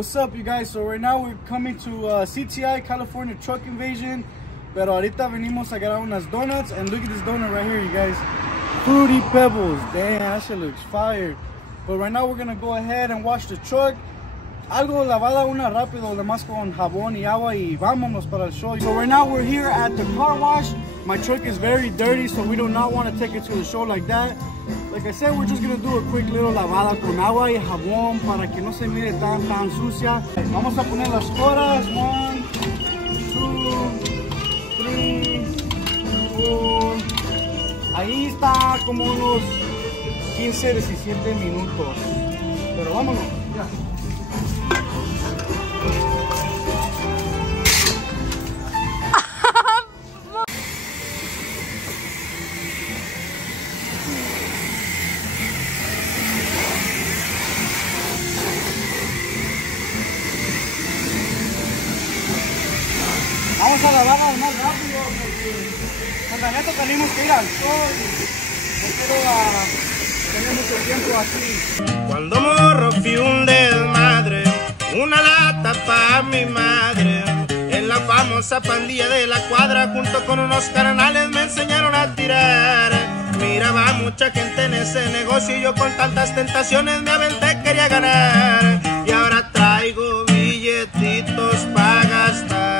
What's up, you guys? So right now we're coming to CTI, California Truck Invasion. Pero ahorita venimos a agarrar unas donuts, and look at this donut right here, you guys. Fruity Pebbles. Damn, that shit looks fire. But right now we're gonna go ahead and wash the truck. Algo lavada una rápido, además con jabón y agua, y vámonos para el show. So right now we're here at the car wash. My truck is very dirty, so we do not want to take it to the show like that. Like I said, we're just gonna do a quick little lavada con agua y jabón para que no se mire tan sucia. Vamos a poner las horas. 1, 2, 3, 4. Ahí está como unos 15, 17 minutos. Pero vámonos, ya. Vamos a lavarla más rápido porque con la neta tenemos que ir al sol y no quiero tener mucho tiempo aquí. Cuando morro fui un desmadre, una lata pa' mi madre. En la famosa pandilla de la cuadra, junto con unos carnales me enseñaron a tirar. Miraba mucha gente en ese negocio y yo con tantas tentaciones me aventé, quería ganar. Y ahora traigo billetitos pa' gastar.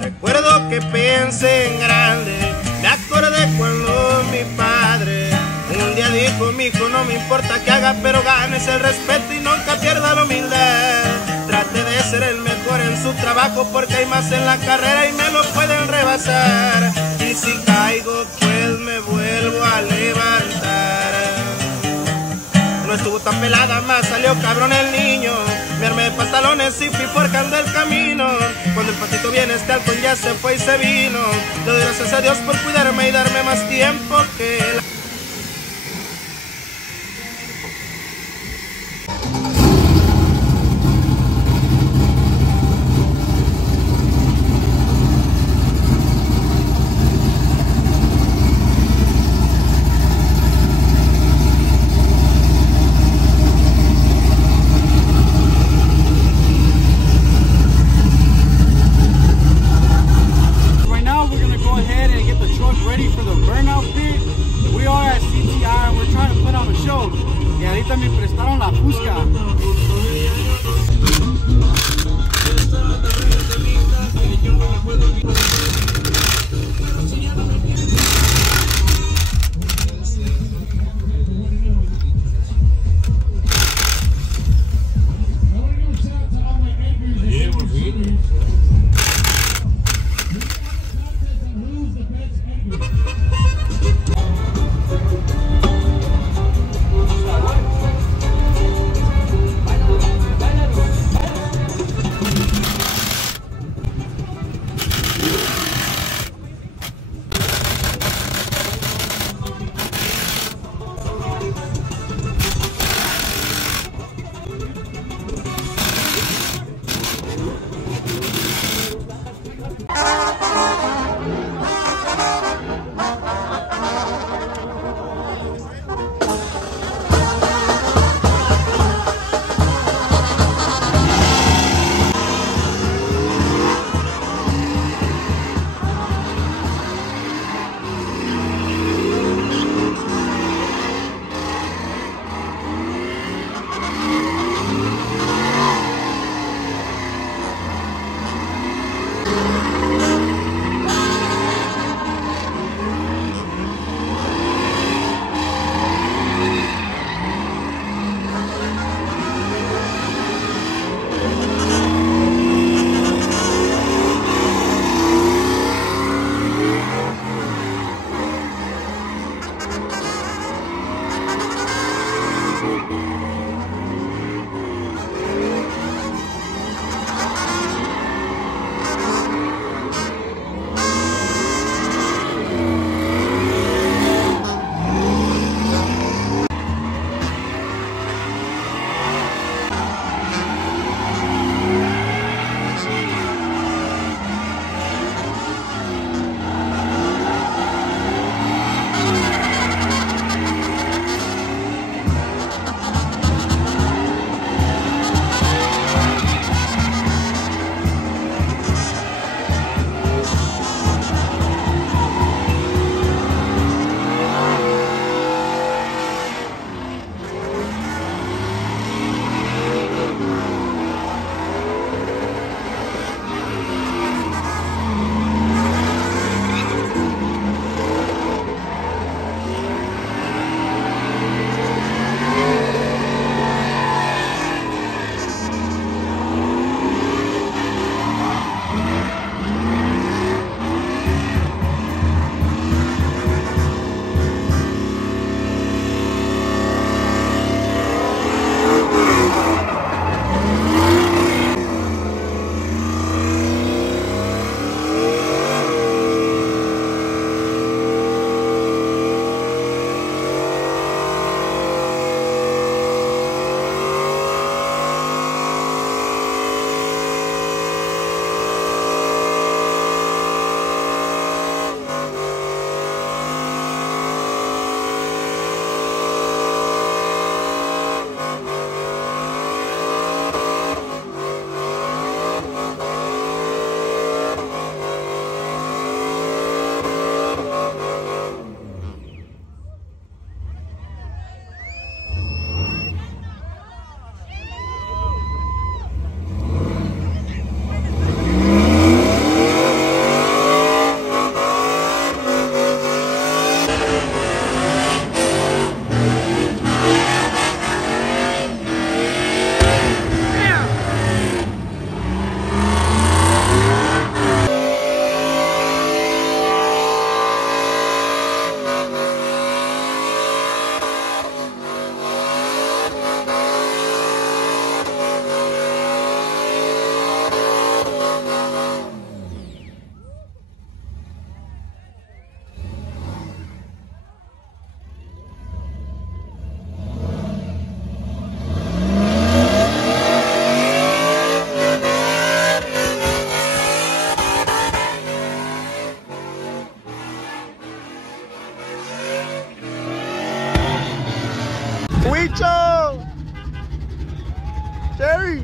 Recuerdo que pensé en grande, me acordé cuando mi padre un día dijo: mijo, no me importa que haga, pero ganes el respeto y nunca pierda la humildad. Trate de ser el mejor en su trabajo porque hay más en la carrera y me lo pueden rebasar. Y si caigo pues me vuelvo a levantar. No estuvo tan pelada, más salió cabrón el niño. Me armé de pantalones y fui forjando el camino. Cuando el patito viene este halcón ya se fue y se vino. Le doy gracias a Dios por cuidarme y darme más tiempo que él. Huicho! Jerry!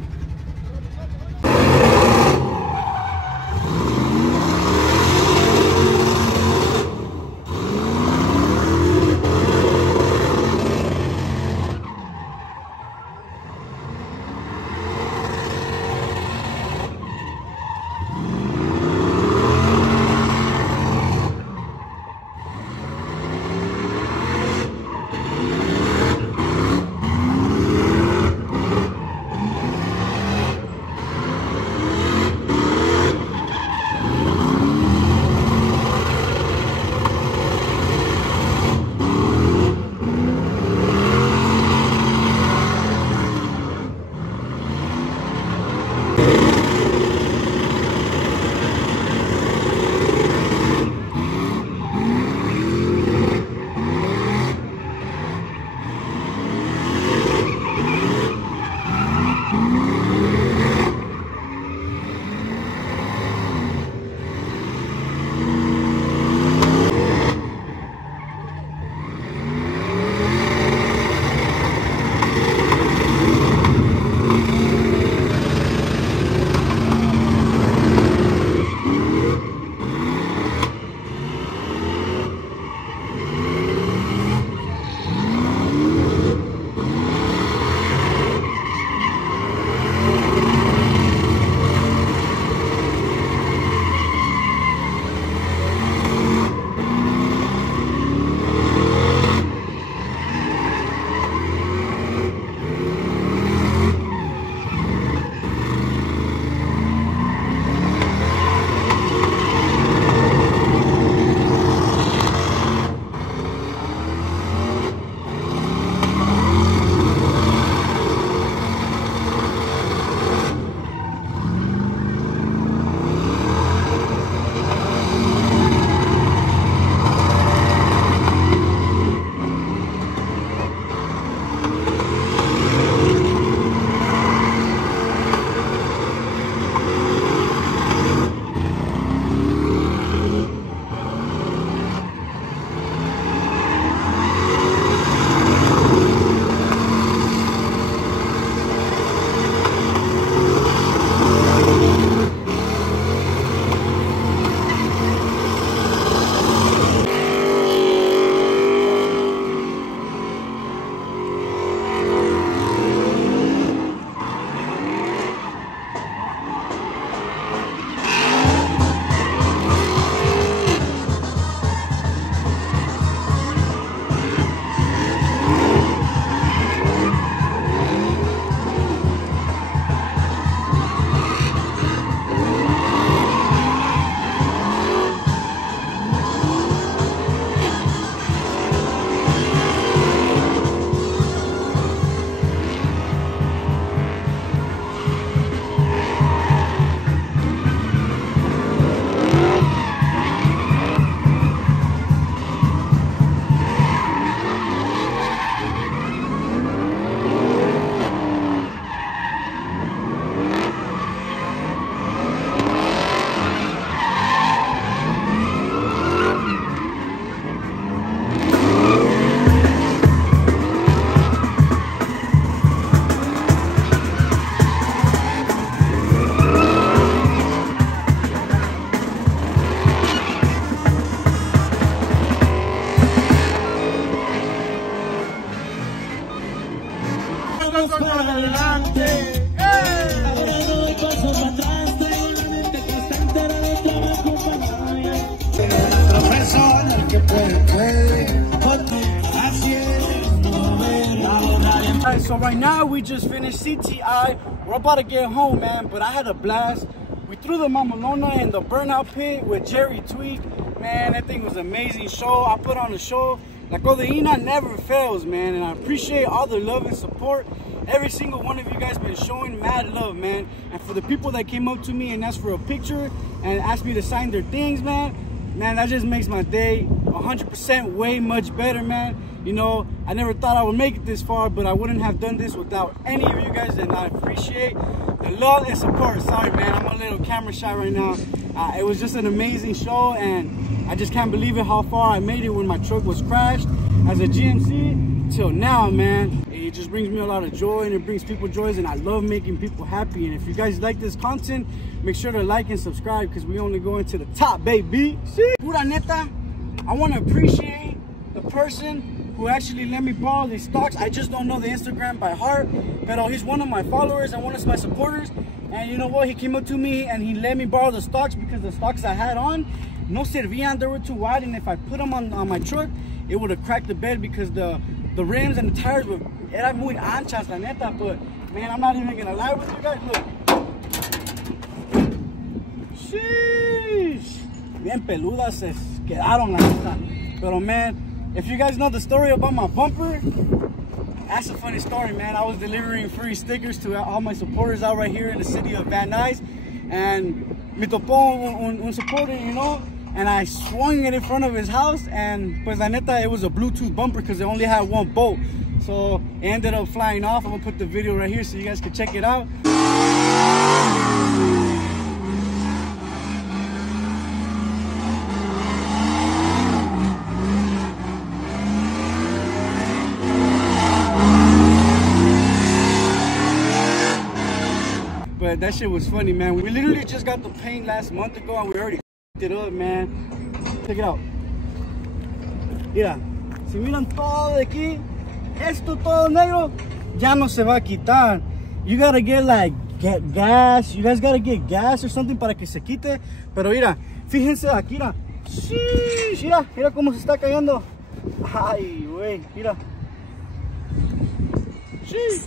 vamos para adelante. Ahora doy paso para atrás, tengo la mente constante, ahora no trabajo para nadie. Otra persona que puede, así es, no ver la verdad. Alright, so right now we just finished CTI. We're about to get home, man, but I had a blast. We threw the Mamalona in the burnout pit with Jerry Tweak. Man, that thing was an amazing show. I put on a show. La Codeína never fails, man, and I appreciate all the love and support. Every single one of you guys been showing mad love, man. And for the people that came up to me and asked for a picture and asked me to sign their things, man, that just makes my day 100% way much better, man. You know, I never thought I would make it this far, but I wouldn't have done this without any of you guys, and I appreciate the love and support. Sorry, man, I'm a little camera shy right now. It was just an amazing show, and I just can't believe it how far I made it when my truck was crashed as a GMC till now, man. It just brings me a lot of joy, and it brings people joy, and I love making people happy. And if you guys like this content, make sure to like and subscribe, because we only go into the top, baby. See? Pura neta, I want to appreciate the person who actually let me borrow these stocks. I just don't know the Instagram by heart, but he's one of my followers and one of my supporters. And you know what? He came up to me and he let me borrow the stocks, because the stocks I had on no servían. They were too wide, and if I put them on my truck, it would have cracked the bed, because the rims and the tires were eran muy anchas, la neta. But man, I'm not even gonna lie with you guys. Look, sheesh, bien peludas se quedaron, la neta. Pero man, if you guys know the story about my bumper, that's a funny story, man. I was delivering free stickers to all my supporters out right here in the city of Van Nuys, and me topó un supporter, you know, and I swung it in front of his house, and pues la neta, it was a Bluetooth bumper, because it only had one bolt, so it ended up flying off. I'm gonna put the video right here so you guys can check it out. But that shit was funny, man. We literally just got the paint last month ago, and we already it up, man. Check it out. Mira, si miran todo de aquí, esto todo negro, ya no se va a quitar. You gotta get gas. You guys gotta get gas or something para que se quite. Pero mira, fíjense aquí, mira. Sheesh, mira cómo se está cayendo. Ay, güey, mira. Sheesh.